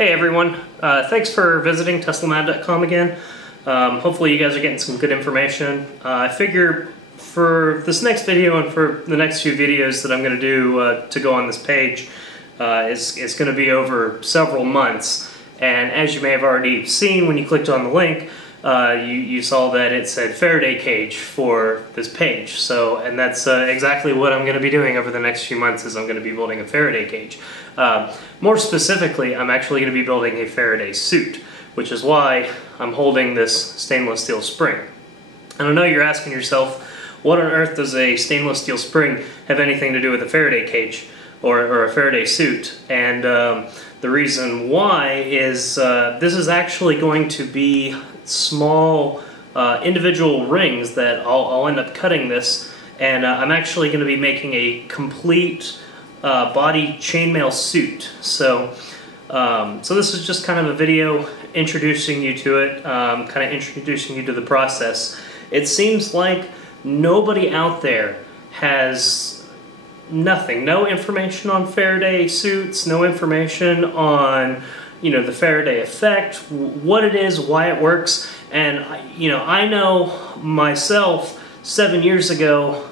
Hey everyone, thanks for visiting TeslaMad.com again. Hopefully you guys are getting some good information. I figure for this next video and for the next few videos that I'm going to do to go on this page is going to be over several months. And as you may have already seen when you clicked on the link, you saw that it said Faraday cage for this page. And that's exactly what I'm going to be doing over the next few months. Is I'm going to be building a Faraday cage. More specifically, I'm actually going to be building a Faraday suit, which is why I'm holding this stainless steel spring. And I know you're asking yourself, what on earth does a stainless steel spring have anything to do with a Faraday cage or a Faraday suit? And the reason why is this is actually going to be small individual rings that I'll end up cutting this, and I'm actually going to be making a complete body chainmail suit. So this is just kind of a video introducing you to it, kind of introducing you to the process. It seems like nobody out there has no information on Faraday suits, no information on, you know, the Faraday effect, what it is, why it works. And I know myself 7 years ago,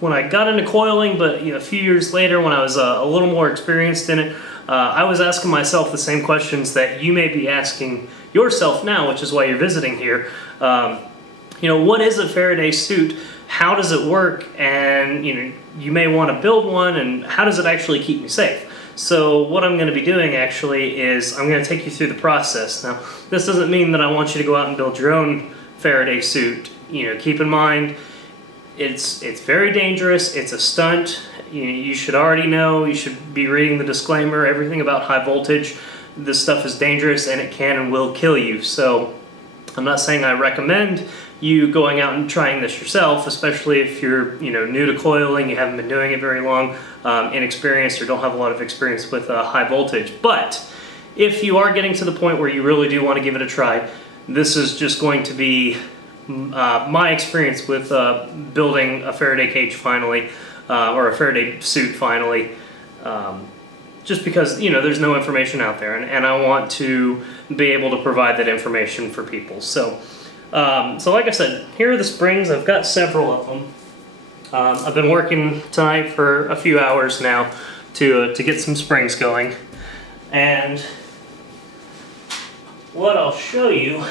when I got into coiling, but a few years later when I was a little more experienced in it, I was asking myself the same questions that you may be asking yourself now, which is why you're visiting here. What is a Faraday suit? How does it work? And you may want to build one, and how does it actually keep me safe? So what I'm going to be doing actually is I'm going to take you through the process. Now, this doesn't mean that I want you to go out and build your own Faraday suit. Keep in mind, it's very dangerous. It's a stunt. You should already know. You should be reading the disclaimer, everything about high voltage. This stuff is dangerous and it can and will kill you. So I'm not saying I recommend you going out and trying this yourself, especially if you're new to coiling, you haven't been doing it very long, inexperienced, or don't have a lot of experience with high voltage. But if you are getting to the point where you really do want to give it a try, this is just going to be my experience with building a Faraday cage finally, or a Faraday suit finally, just because there's no information out there, and I want to be able to provide that information for people. So like I said, here are the springs. I've got several of them. I've been working tonight for a few hours now to get some springs going, and what I'll show you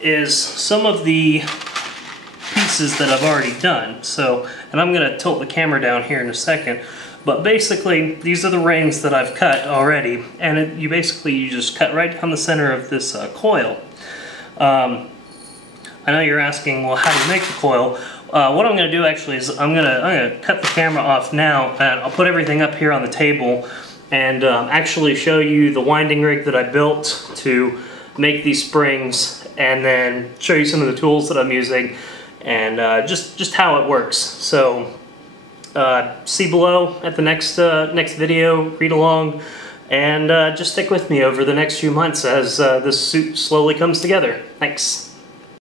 is some of the pieces that I've already done. And I'm going to tilt the camera down here in a second, but basically these are the rings that I've cut already, and you just cut right down the center of this coil. I know you're asking, well, how do you make the coil? What I'm going to do actually is I'm going to cut the camera off now, and I'll put everything up here on the table and actually show you the winding rig that I built to make these springs, and then show you some of the tools that I'm using, and just how it works. So see below at the next video, read along, and just stick with me over the next few months as this suit slowly comes together. Thanks.